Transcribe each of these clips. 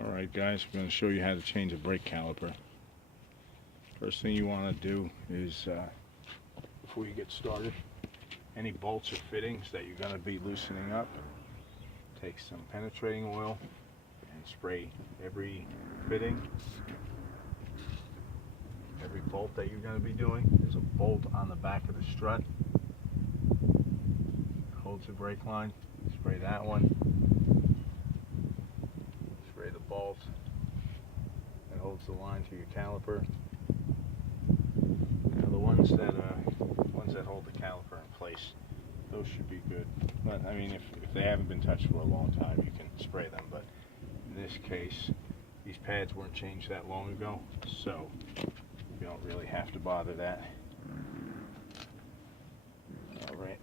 Alright guys, I'm going to show you how to change a brake caliper. First thing you want to do is, before you get started, any bolts or fittings that you're going to be loosening up, take some penetrating oil and spray every fitting, every bolt that you're going to be doing. There's a bolt on the back of the strut, holds the brake line, spray that one. Spray the bolt that holds the line to your caliper. Now the ones that hold the caliper in place, those should be good. But I mean, if they haven't been touched for a long time, you can spray them. But in this case, these pads weren't changed that long ago, so you don't really have to bother that. All right.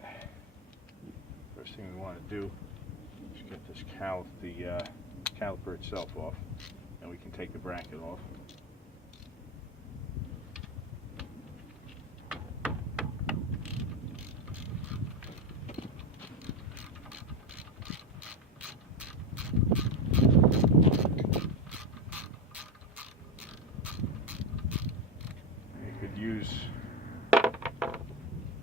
First thing we want to do is get this caliper itself off, and we can take the bracket off. You could use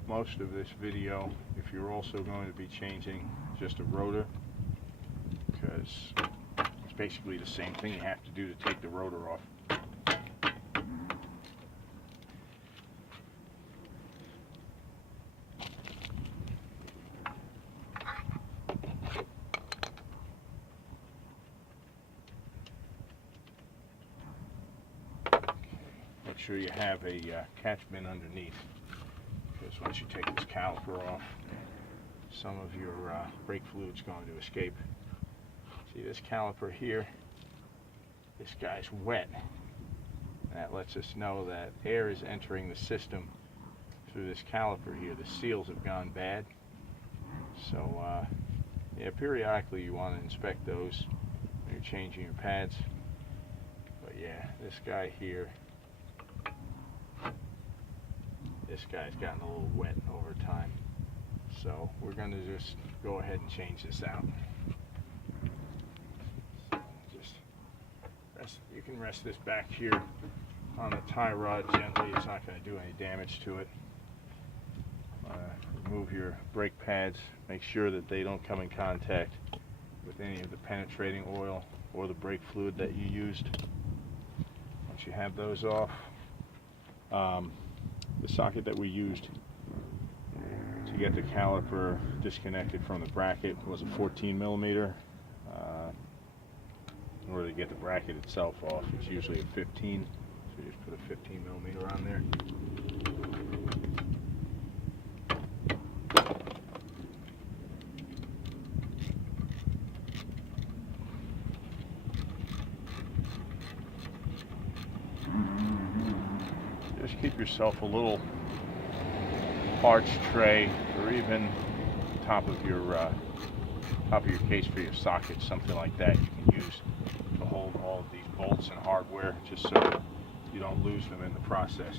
most of this video if you're also going to be changing just a rotor, because it's basically the same thing you have to do to take the rotor off. Make sure you have a catch bin underneath, because once you take this caliper off, some of your brake fluid's going to escape. See this caliper here, this guy's wet. That lets us know that air is entering the system through this caliper here. The seals have gone bad. So yeah, periodically you want to inspect those when you're changing your pads. But yeah, this guy here, this guy's gotten a little wet over time. So we're going to just go ahead and change this out. You can rest this back here on the tie rod gently. It's not going to do any damage to it. Remove your brake pads. Make sure that they don't come in contact with any of the penetrating oil or the brake fluid that you used. Once you have those off, the socket that we used to get the caliper disconnected from the bracket was a 14 millimeter. In order to get the bracket itself off, it's usually a 15, so you just put a 15 millimeter on there. Just keep yourself a little arch tray, or even top of your case for your socket, something like that you can use to hold all of these bolts and hardware, just so you don't lose them in the process.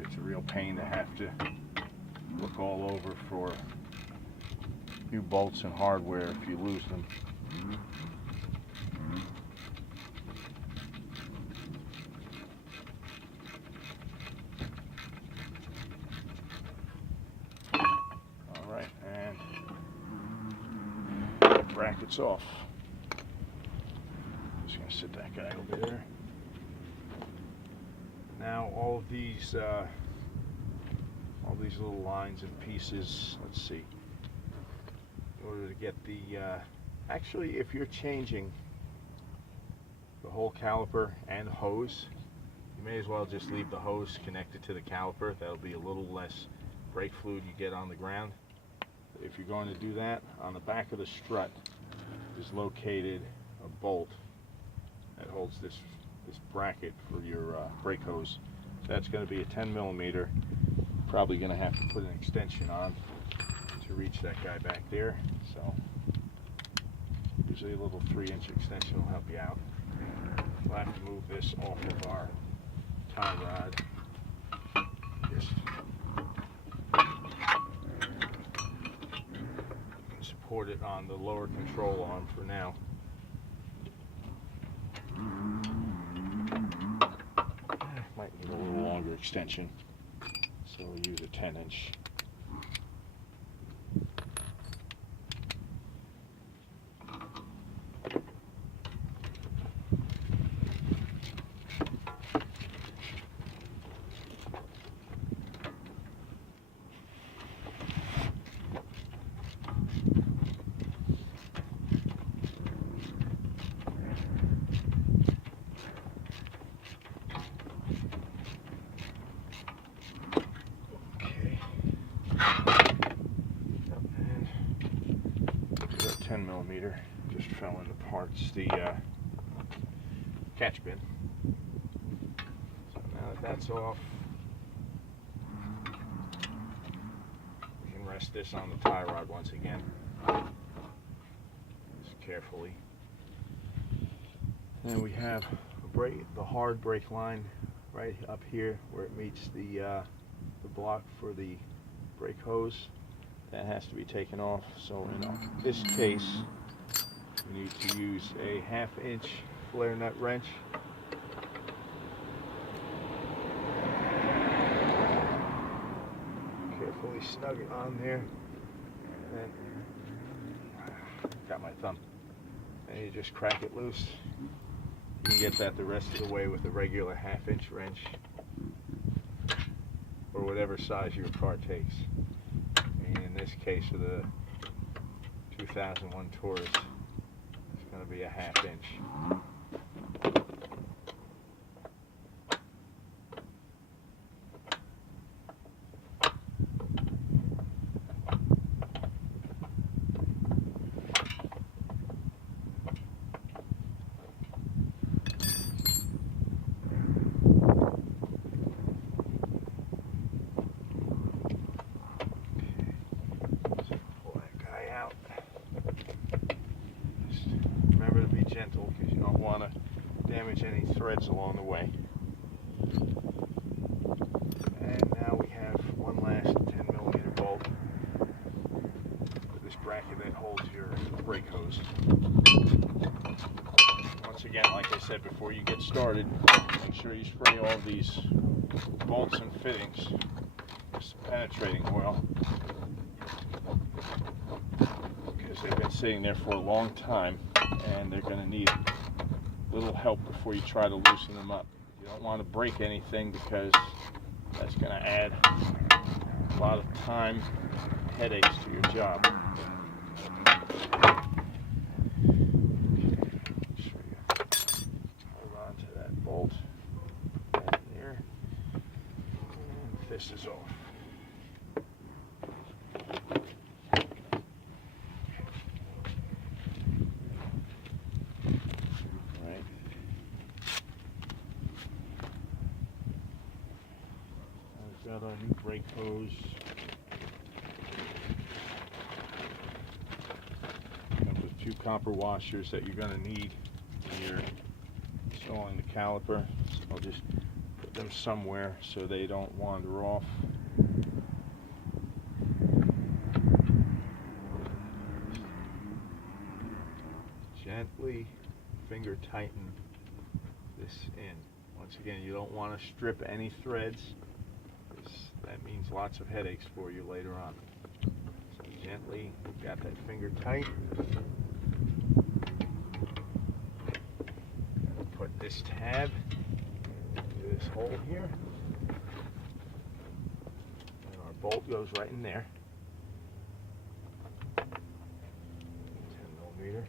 It's a real pain to have to look all over for new bolts and hardware if you lose them. Alright, and the bracket's off. Just going to sit that guy over there. Now all of these little lines and pieces, let's see, in order to get the, actually if you're changing the whole caliper and hose, you may as well just leave the hose connected to the caliper. That'll be a little less brake fluid you get on the ground. If you're going to do that, on the back of the strut is located a bolt that holds this bracket for your brake hose. So that's going to be a 10 millimeter. Probably going to have to put an extension on to reach that guy back there. So usually a little 3-inch extension will help you out. We'll have to move this off of our tie rod. Just support it on the lower control arm for now. extension. So we'll use a 10-inch. And 10 millimeter just fell into parts. The catch bin. So now that that's off, we can rest this on the tie rod once again, just carefully. And we have the hard brake line right up here where it meets the block for the brake hose. That has to be taken off. So in this case, we need to use a 1/2-inch flare nut wrench. Carefully snug it on there. And got my thumb. And you just crack it loose. You can get that the rest of the way with a regular 1/2-inch wrench, or whatever size your car takes. And in this case of the 2001 Taurus, it's going to be a 1/2-inch. Gentle, because you don't want to damage any threads along the way. And now we have one last 10 millimeter bolt for this bracket that holds your brake hose. Once again, like I said before you get started, make sure you spray all of these bolts and fittings with some penetrating oil, because they've been sitting there for a long time and they're going to need a little help before you try to loosen them up. You don't want to break anything, because that's going to add a lot of time, headaches to your job. Make sure you hold on to that bolt right there, and this is off. Got our new brake hose. Comes with 2 copper washers that you're going to need when you're installing the caliper. So I'll just put them somewhere so they don't wander off. Gently finger tighten this in. Once again, you don't want to strip any threads. That means lots of headaches for you later on. So gently, got that finger tight. Put this tab into this hole here. And our bolt goes right in there. 10 millimeter.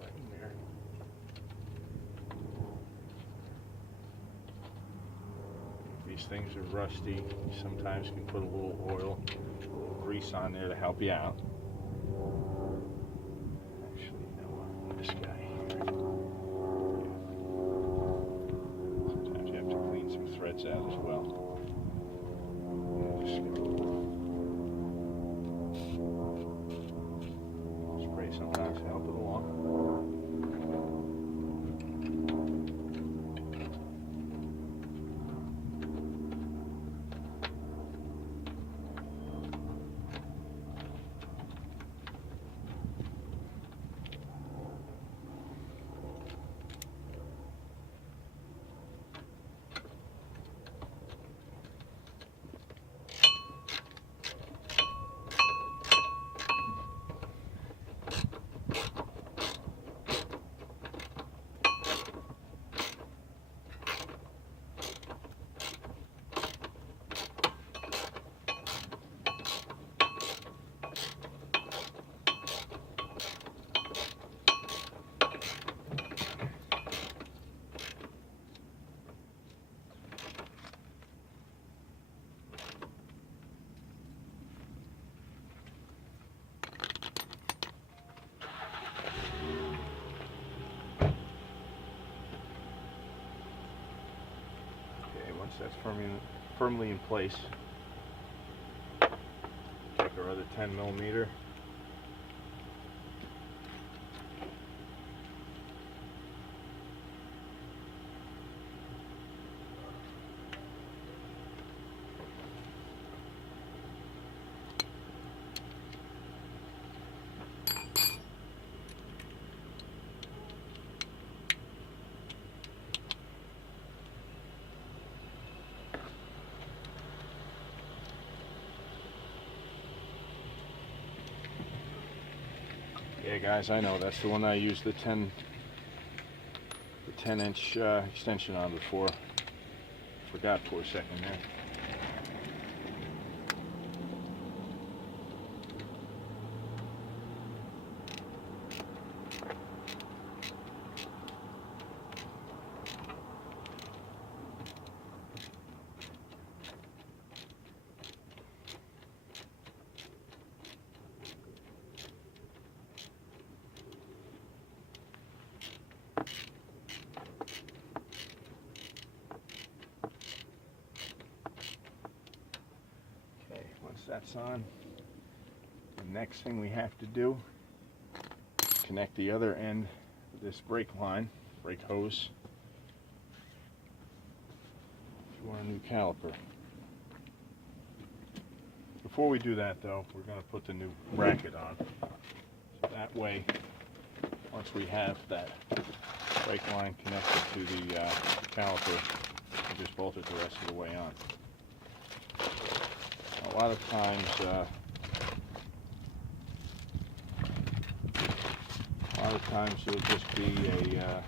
Right in there. These things are rusty. You sometimes can put a little oil, a little grease on there to help you out. Actually, no, this guy here. Sometimes you have to clean some threads out as well. Spray sometimes to help it along. once that's firmly in place, take our other 10mm. Yeah, guys, I know that's the one I used the 10-inch extension on before. Forgot for a second there. That's on. The next thing we have to do is connect the other end of this brake hose to our new caliper. Before we do that though, we're going to put the new bracket on. So that way, once we have that brake line connected to the caliper, we just bolt it the rest of the way on. A lot of times it'll just be a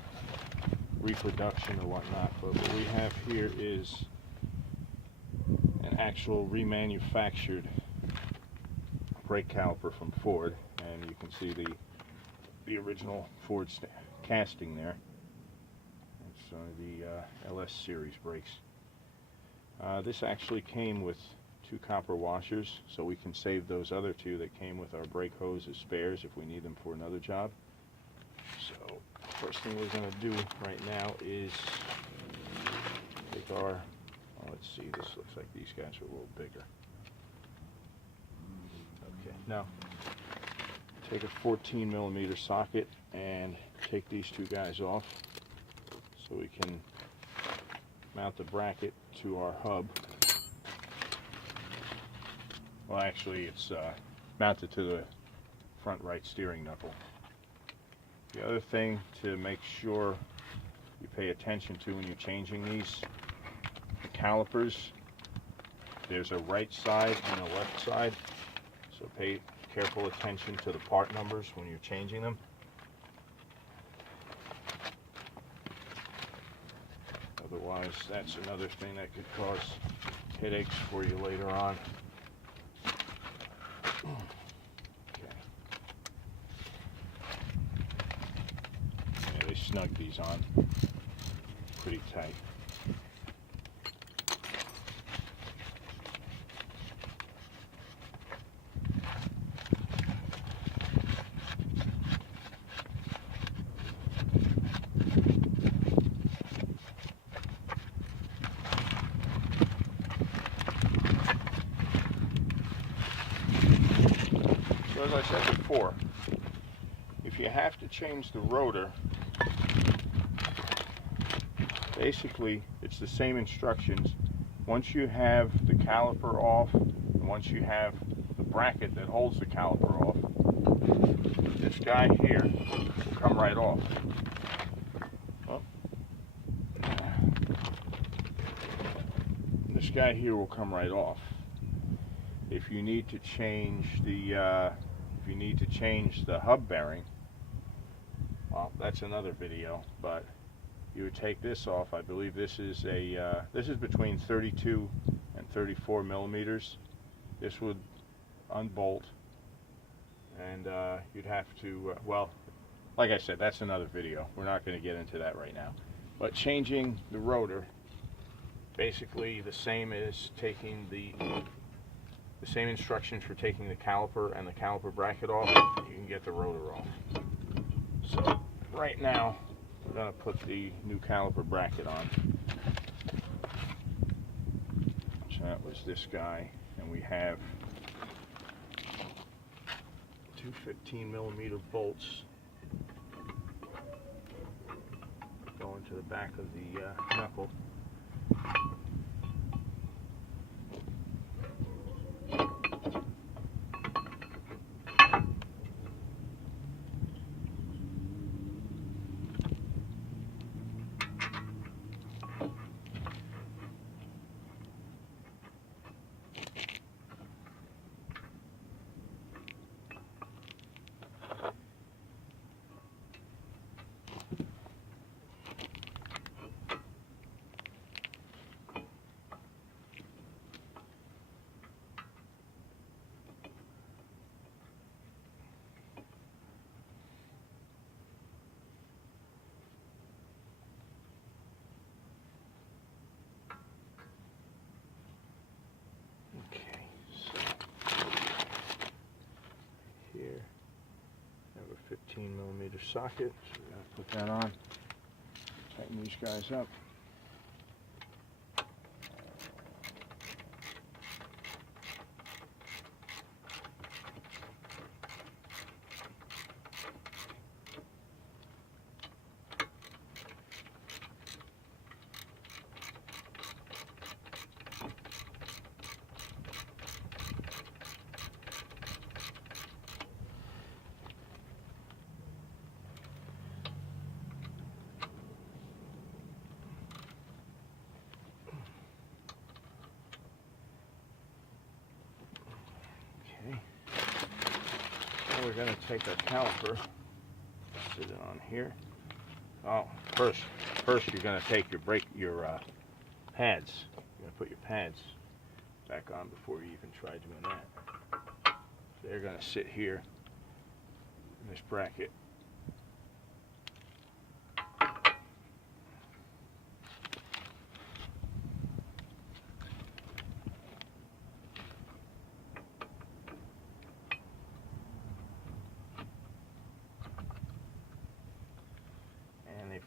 reproduction or whatnot, but what we have here is an actual remanufactured brake caliper from Ford, and you can see the original Ford casting there. It's the LS series brakes. This actually came with 2 copper washers, so we can save those other 2 that came with our brake hose as spares if we need them for another job. So first thing we're going to do right now is take our, let's see, this looks like these guys are a little bigger. Okay, now take a 14mm socket and take these 2 guys off so we can mount the bracket to our hub. Well, actually, it's mounted to the front right steering knuckle. The other thing to make sure you pay attention to when you're changing these calipers, there's a right side and a left side, so pay careful attention to the part numbers when you're changing them. Otherwise, that's another thing that could cause headaches for you later on. Okay. Yeah, they snug these on pretty tight. So as I said before, if you have to change the rotor, basically it's the same instructions. Once you have the caliper off, and once you have the bracket that holds the caliper off, this guy here will come right off. Oh. This guy here will come right off. If you need to change the hub bearing, well, that's another video. But you would take this off. I believe this is between 32 and 34 millimeters. This would unbolt, and you'd have to. Well, like I said, that's another video. We're not going to get into that right now. But changing the rotor, basically the same as taking the same instructions for taking the caliper and the caliper bracket off. You can get the rotor off. So right now we're going to put the new caliper bracket on. That was this guy, and we have two 15mm bolts going to the back of the knuckle. Here, I have a 15mm socket, so we're going to put that on, tighten these guys up. Now we're going to take our caliper, sit it on here. Oh, first you're going to take your pads. You're going to put your pads back on before you even try doing that. So they're going to sit here in this bracket.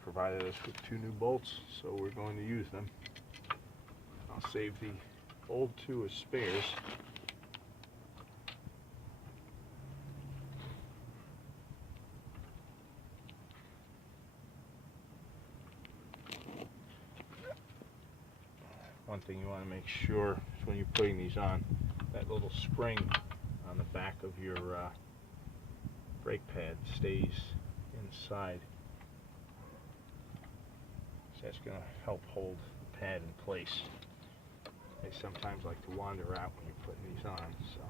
Provided us with two new bolts, so we're going to use them. I'll save the old two as spares. One thing you want to make sure is when you're putting these on, that little spring on the back of your brake pad stays inside. That's going to help hold the pad in place. They sometimes like to wander out when you're putting these on, so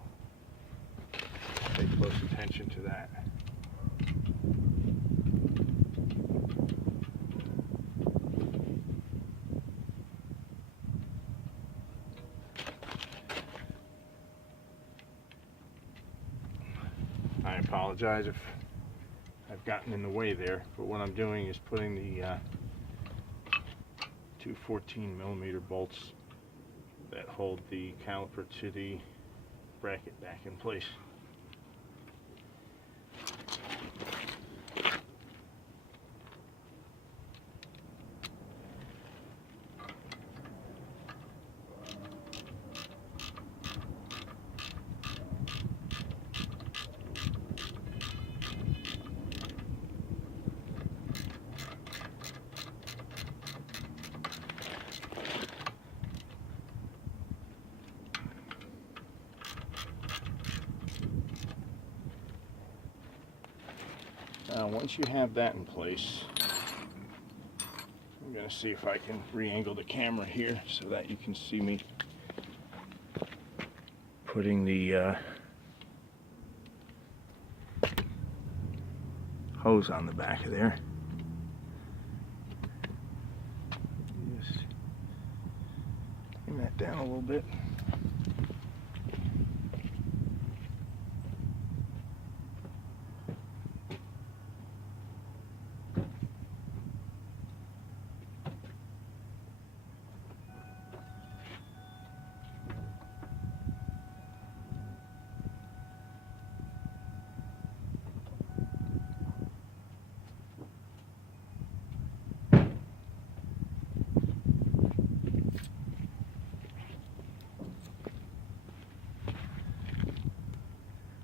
pay close attention to that. I apologize if I've gotten in the way there, but what I'm doing is putting the two 14mm bolts that hold the caliper to the bracket back in place. Now, once you have that in place, I'm going to see if I can re-angle the camera here so that you can see me putting the hose on the back of there. Just bring that down a little bit.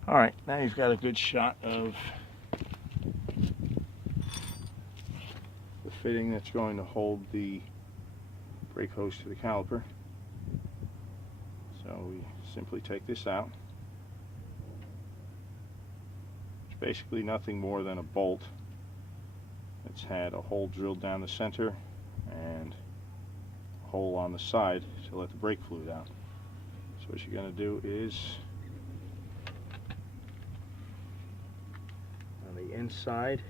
Alright, now you've got a good shot of the fitting that's going to hold the brake hose to the caliper. So we simply take this out. It's basically nothing more than a bolt. It's had a hole drilled down the center and a hole on the side to let the brake fluid out. So what you're going to do is, on the inside,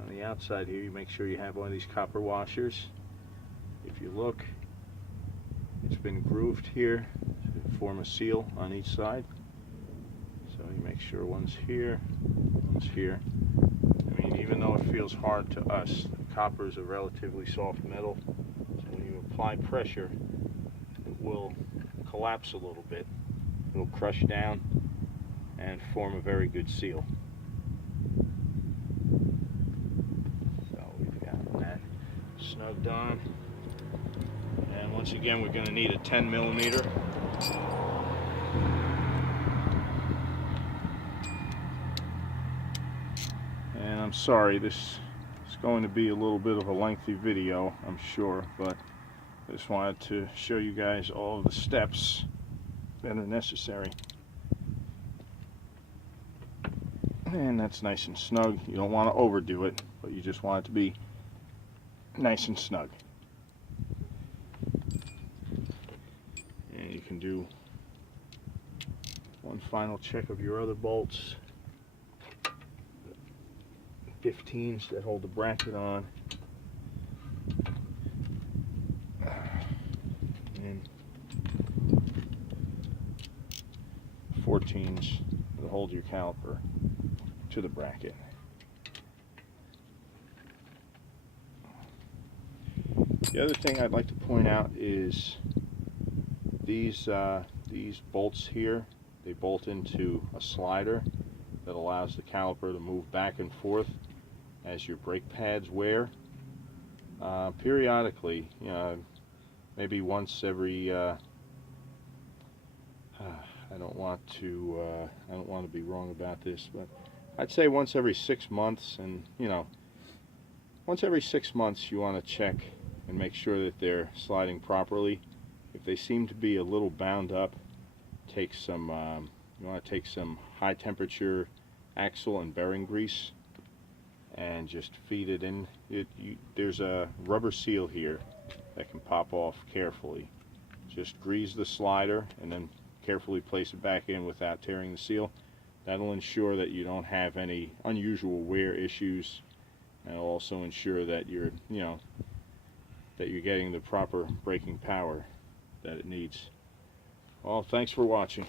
on the outside here, you make sure you have one of these copper washers. If you look, it's been grooved here to form a seal on each side. So you make sure one's here, one's here. I mean, even though it feels hard to us, the copper is a relatively soft metal, so when you apply pressure, it will collapse a little bit. It'll crush down and form a very good seal. So we've got that snugged on. And once again, we're going to need a 10 millimeter. And I'm sorry, this is going to be a little bit of a lengthy video, I'm sure, but I just wanted to show you guys all of the steps that are necessary. And that's nice and snug. You don't want to overdo it, but you just want it to be nice and snug. And you can do one final check of your other bolts. 15s that hold the bracket on, and 14s that hold your caliper to the bracket. The other thing I'd like to point out is these bolts here, they bolt into a slider that allows the caliper to move back and forth as your brake pads wear. Periodically, maybe once every I don't want to be wrong about this, but I'd say once every 6 months, and once every 6 months you want to check and make sure that they're sliding properly. If they seem to be a little bound up, take some you want to take some high temperature axle and bearing grease and just feed it in. There's a rubber seal here that can pop off carefully. Just grease the slider and then carefully place it back in without tearing the seal. That'll ensure that you don't have any unusual wear issues, and it'll also ensure that you're getting the proper braking power that it needs. Well, thanks for watching.